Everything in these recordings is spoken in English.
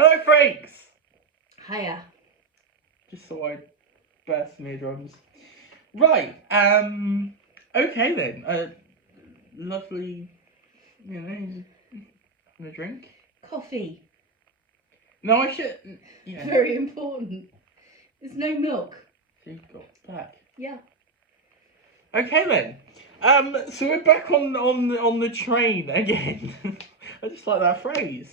Hello, freaks! Hiya. Just so I burst some eardrums. Right, okay then. Lovely, having a drink. Coffee. No, I should, yeah. Very important. There's no milk. So you've got back. Yeah. Okay then. So we're back on the train again. I just like that phrase.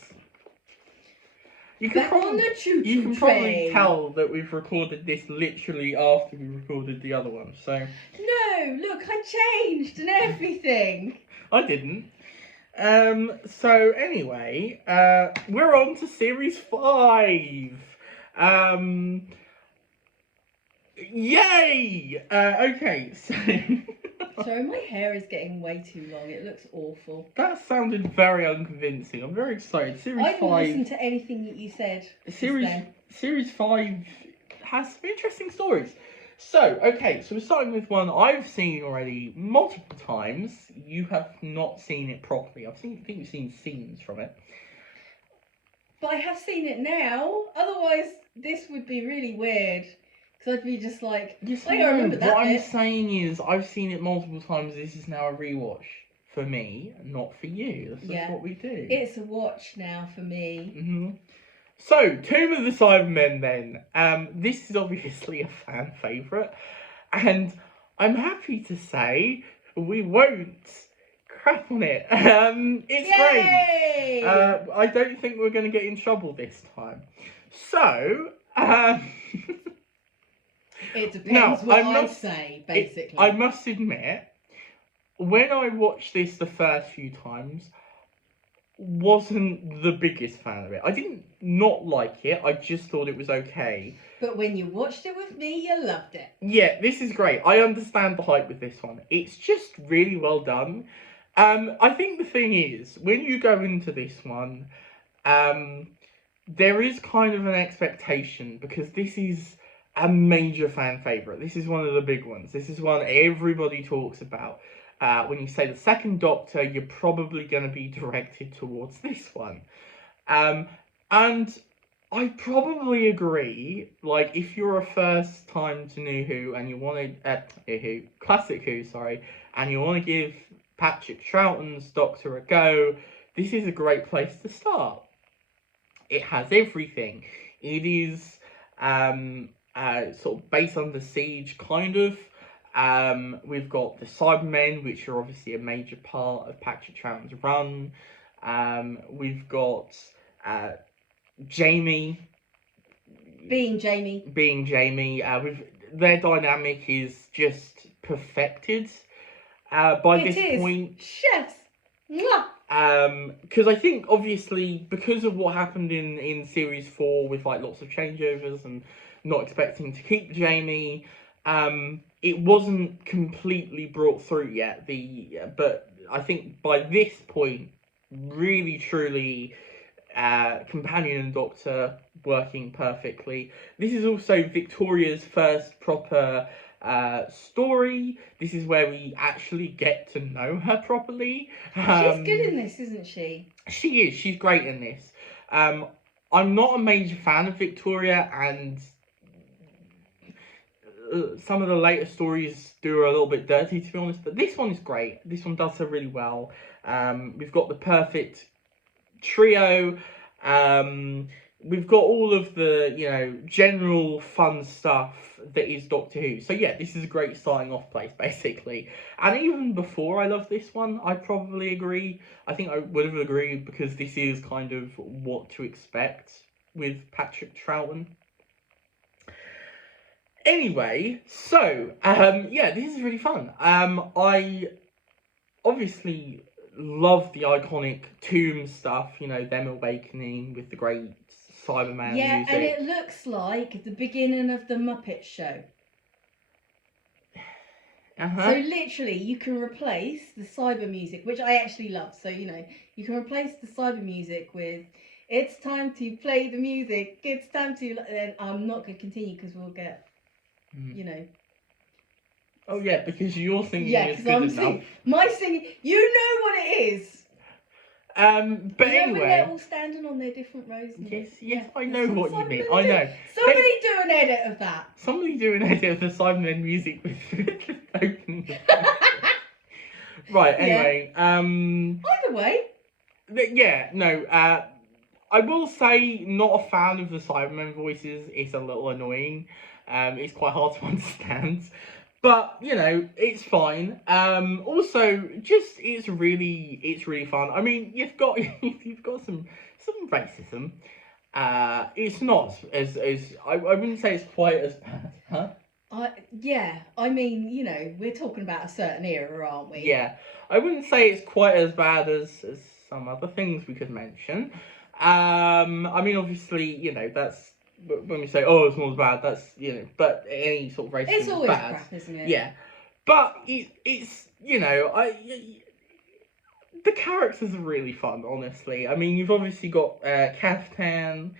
You can Back on the choo-choo You can train. probably tell that we've recorded this literally after we recorded the other one, so... No, look, I changed and everything. I didn't. So anyway, we're on to series 5. Yay! Okay, so... Sorry, my hair is getting way too long. It looks awful. That sounded very unconvincing. I'm very excited. Series 5... I didn't listen to anything that you said. Series 5 has some interesting stories. So, okay, so we're starting with one I've seen already multiple times. You have not seen it properly. I think you've seen scenes from it. But I have seen it now. Otherwise, this would be really weird. Because I'd be just like, yes, I remember that What bit. I'm saying is, I've seen it multiple times. This is now a rewatch for me, not for you. This is what we do. It's a watch now for me. Mm-hmm. So, Tomb of the Cybermen then. This is obviously a fan favourite. And I'm happy to say we won't crap on it. It's Yay! great. I don't think we're going to get in trouble this time. So, it depends what I say, basically. I must admit, when I watched this the first few times, wasn't the biggest fan of it. I didn't not like it, I just thought it was okay. But when you watched it with me, you loved it. Yeah, this is great. I understand the hype with this one. It's just really well done. I think the thing is, when you go into this one, there is kind of an expectation, because this is a major fan favourite. This is one of the big ones. This is one everybody talks about. When you say the second Doctor, you're probably going to be directed towards this one. And I probably agree. Like, if you're a first time to New Who and you want to Classic Who, sorry, and you want to give Patrick Troughton's Doctor a go, this is a great place to start. It has everything. It is sort of Base Under Siege, kind of. We've got the Cybermen, which are obviously a major part of Patrick Troughton's run. We've got Jamie. Being Jamie. Their dynamic is just perfected by this point. Chefs. Because I think, obviously, because of what happened in Series 4 with like lots of changeovers and not expecting to keep Jamie, it wasn't completely brought through yet. But I think by this point, really truly, Companion and Doctor working perfectly. This is also Victoria's first proper story. This is where we actually get to know her properly. She's good in this, isn't she? She is. She's great in this. I'm not a major fan of Victoria, and some of the later stories do her a little bit dirty, to be honest, but this one is great. This one does her really well. We've got the perfect trio. We've got all of the, general fun stuff that is Doctor Who. So yeah, this is a great starting off place, basically. And even before I love this one, I'd probably agree. I think I would have agreed, because this is kind of what to expect with Patrick Troughton. Anyway, so, yeah, this is really fun. I obviously love the iconic Tomb stuff, them awakening with the great Cyberman music. Yeah, and it looks like the beginning of the Muppet Show. So literally, you can replace the cyber music, which I actually love. So, you can replace the cyber music with, it's time to play the music, it's time to... And I'm not going to continue because we'll get, Oh yeah, because your singing is good enough. My singing, you know what it is. But You know, when they're anyway, all standing on their different rows. And yes, I that's know what you Cybermen mean. do. I know. Somebody do an edit of that. Somebody do an edit of the Cybermen music with the opening. Right. Anyway, Either way. yeah, no. I will say, not a fan of the Cybermen voices. It's a little annoying. It's quite hard to understand. But you know, it's fine. Also, just it's really fun. I mean, you've got some racism. It's not as I wouldn't say it's quite as bad, huh? I mean, you know, we're talking about a certain era, aren't we? Yeah, I wouldn't say it's quite as bad as some other things we could mention. I mean, obviously, you know, that's when we say, oh, it's not as bad. That's, you know, but any sort of racism It's is always bad. crap, isn't it? Yeah, but it's you know, the characters are really fun. Honestly, I mean, you've obviously got Kaftan.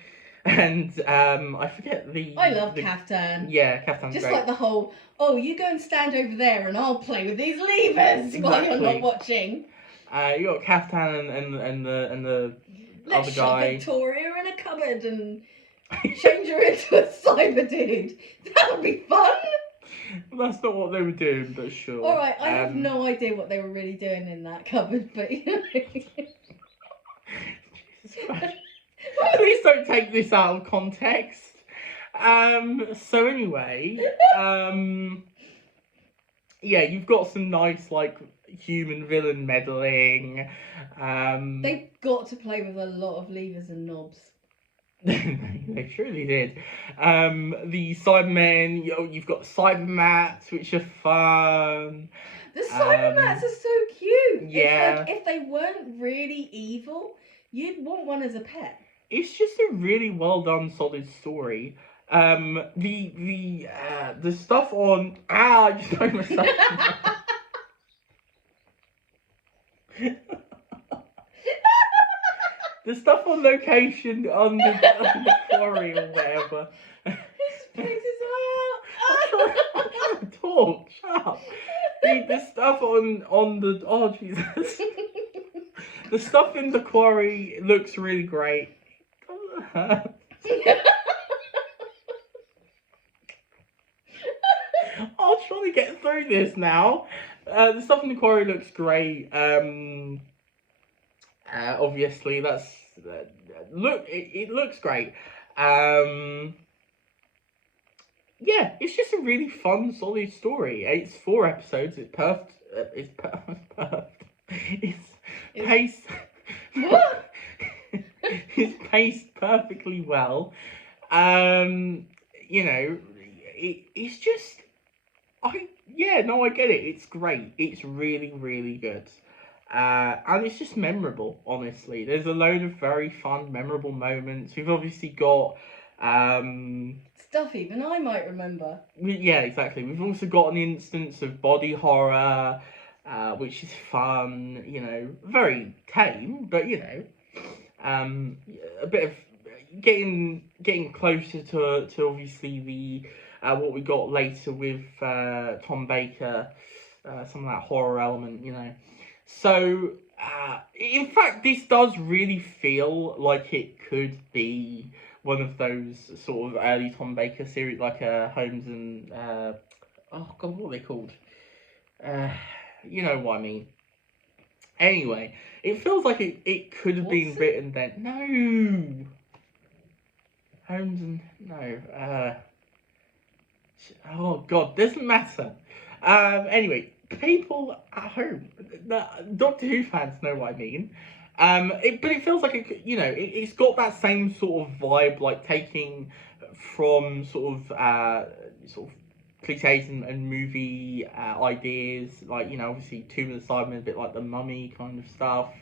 And I forget I love Kaftan. Yeah, Kaftan's just great. like the whole, oh, you go and stand over there and I'll play with these levers while you're not watching. You got Kaftan and the Let's other guy. shove Victoria in a cupboard and change her into a cyber dude. That would be fun. That's not what they were doing, but sure. All right, I have no idea what they were really doing in that cupboard, but you know. Jesus Christ. Please don't take this out of context. So anyway, yeah, you've got some nice like human villain meddling. They got to play with a lot of levers and knobs. They truly did. The Cybermen, you've got Cybermats, which are fun. The Cybermats are so cute. Yeah. It's like if they weren't really evil, you'd want one as a pet. It's just a really well done, solid story. The stuff on I just told myself. The stuff on location on the quarry or whatever. His face is out. I'm trying to talk. Shut up. The stuff on the Jesus. The stuff in the quarry looks really great. I was trying to get through this now. The stuff in the quarry looks great. Obviously, that's it looks great. Yeah, it's just a really fun, solid story. It's 4 episodes. It's perfect. It's perfect. It's paced. What? It's paced perfectly well. You know, it's just I get it. It's great. It's really, really good. And it's just memorable, honestly. There's a load of very fun, memorable moments. We've obviously got stuff even I might remember. Yeah, exactly. We've also got an instance of body horror, which is fun, you know, very tame, but you know, a bit of getting closer to obviously the what we got later with Tom Baker, some of that horror element, you know. So, in fact, this does really feel like it could be one of those sort of early Tom Baker series, like Holmes and oh god, what are they called? You know what I mean. Anyway, it feels like it could have been written then. No, Holmes and no. Oh god, doesn't matter. Anyway, people at home, Doctor Who fans know what I mean. But it feels like it's got that same sort of vibe, like taking from sort of cliches and movie ideas, like obviously Tomb of the Cybermen, a bit like the Mummy kind of stuff.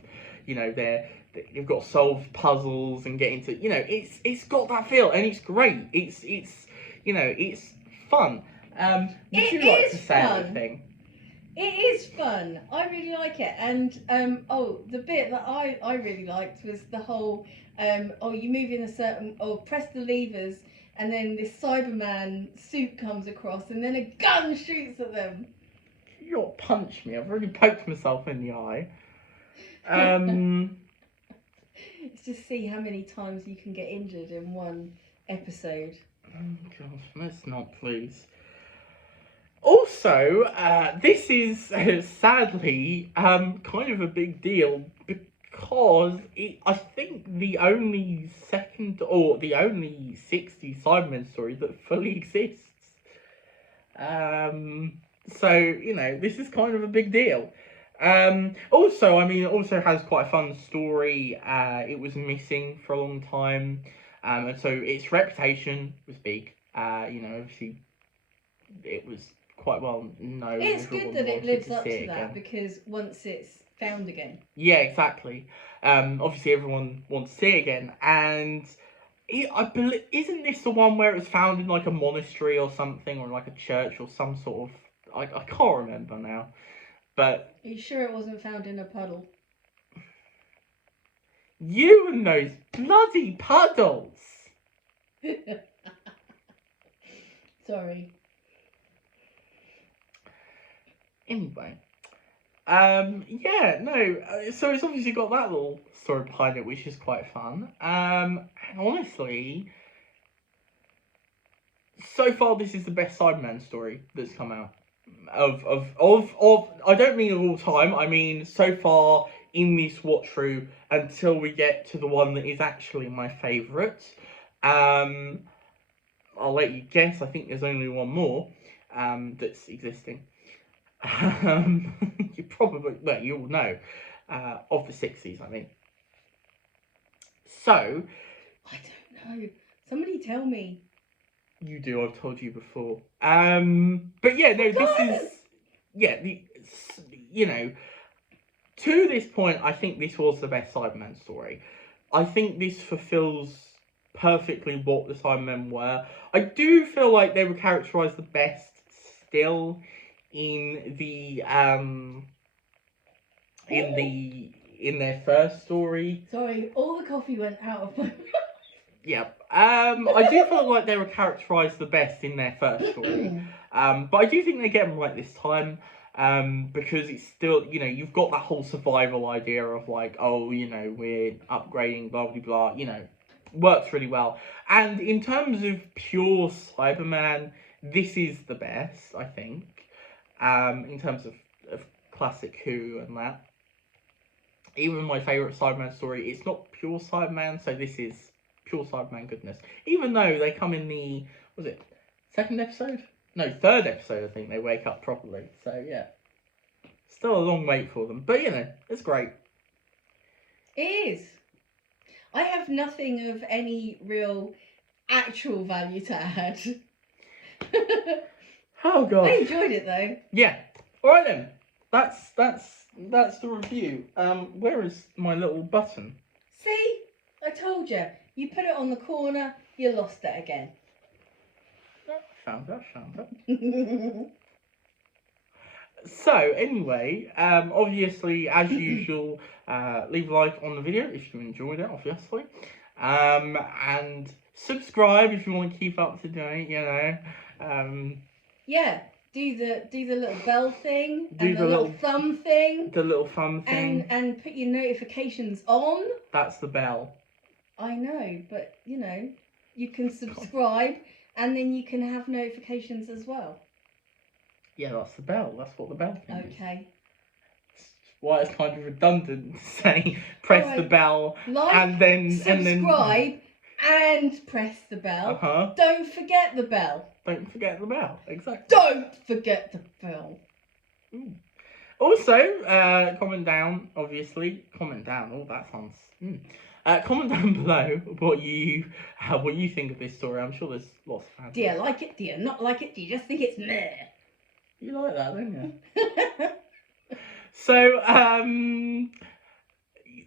You've got to solve puzzles and get into it's got that feel, and it's great. It's fun. Would you like to say anything? It is fun. I really like it. And the bit that I really liked was the whole you move in a certain press the levers and then this Cyberman suit comes across and then a gun shoots at them. You don't punch me. I've already poked myself in the eye. Let's just see how many times you can get injured in one episode. Oh gosh, let's not, please. Also, this is sadly kind of a big deal because I think the only second or the only 60 Cybermen story that fully exists. So, this is kind of a big deal. Also, I mean, it also has quite a fun story. It was missing for a long time, and so its reputation was big. Obviously, it was quite well known. It's good that it Everyone lives wanted up see to it that again. because once it's found again. Yeah, exactly. Obviously, everyone wants to see it again, and I believe, isn't this the one where it was found in like a monastery or something, or like a church or some sort of? I can't remember now, but Are you sure it wasn't found in a puddle? you and those bloody puddles. Sorry. Anyway, yeah, no. So it's obviously got that little story behind it, which is quite fun. And honestly, so far this is the best Cyberman story that's come out. Of I don't mean of all time. I mean so far in this watch through until we get to the one that is actually my favourite. I'll let you guess. I think there's only one more that's existing. You probably, well, you'll know, of the 60s, I mean. So, I don't know. Somebody tell me. you do, I've told you before. But yeah, no, this is, yeah, to this point, I think this was the best Cyberman story. I think this fulfills perfectly what the Cybermen were. I do feel like they were characterized the best still in their first story. Sorry, all the coffee went out of my mouth. Yeah. I do feel like they were characterized the best in their first story. But I do think they get them right this time. Because it's still, you've got that whole survival idea of like, oh, we're upgrading, blah, blah, blah, works really well. And in terms of pure Cyberman, this is the best, I think. In terms of classic Who and that. Even my favourite Cyberman story, it's not pure Cyberman, so this is pure Cyberman goodness. Even though they come in the, was it second episode? No, third episode, I think they wake up properly. So yeah, still a long wait for them, but it's great. It is. I have nothing of any real actual value to add. Oh god. I enjoyed it though. Yeah. All right then. That's the review. Where is my little button? See, I told you. You put it on the corner, you lost it again. Found it. So anyway, obviously as usual, leave a like on the video if you enjoyed it, obviously, and subscribe if you want to keep up to date. Yeah, do the little bell thing and the little thumb thing. The little thumb thing. And put your notifications on. That's the bell. I know, but you can subscribe and then you can have notifications as well. Yeah, that's the bell. That's what the bell thing is. Okay. Why it's kind of redundant to say press the bell like, and then subscribe and press the bell. Don't forget the bell. Don't forget the bell. Exactly. Don't forget the bell. Ooh. Also, comment down. Obviously, comment down. Oh, that sounds. Comment down below what you think of this story. I'm sure there's lots of fans. Do you like it? Do you not like it? Do you just think it's meh? You like that, don't you? So,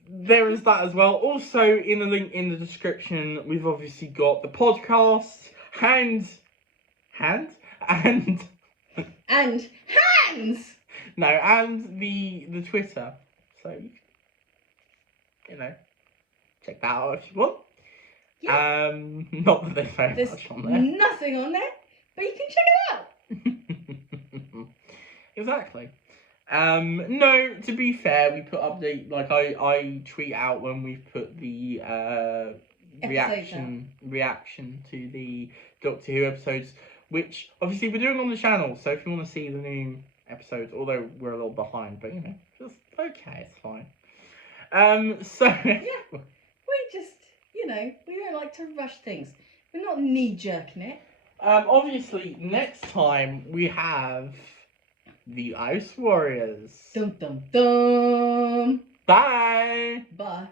there is that as well. Also, in the link in the description, we've obviously got the podcast and hands. No, and the Twitter. So check that out if you want. Yeah. Not that there's very much on there. Nothing on there, but you can check it out. Exactly. No, to be fair, we put update, like, I tweet out when we've put the reaction to the Doctor Who episodes, which obviously we're doing on the channel, so if you want to see the new episodes, although we're a little behind, but just okay, it's fine. So Yeah, we just, we don't like to rush things. We're not knee-jerking it. Obviously, next time we have the Ice Warriors. Dum dum dum. Bye! Bye.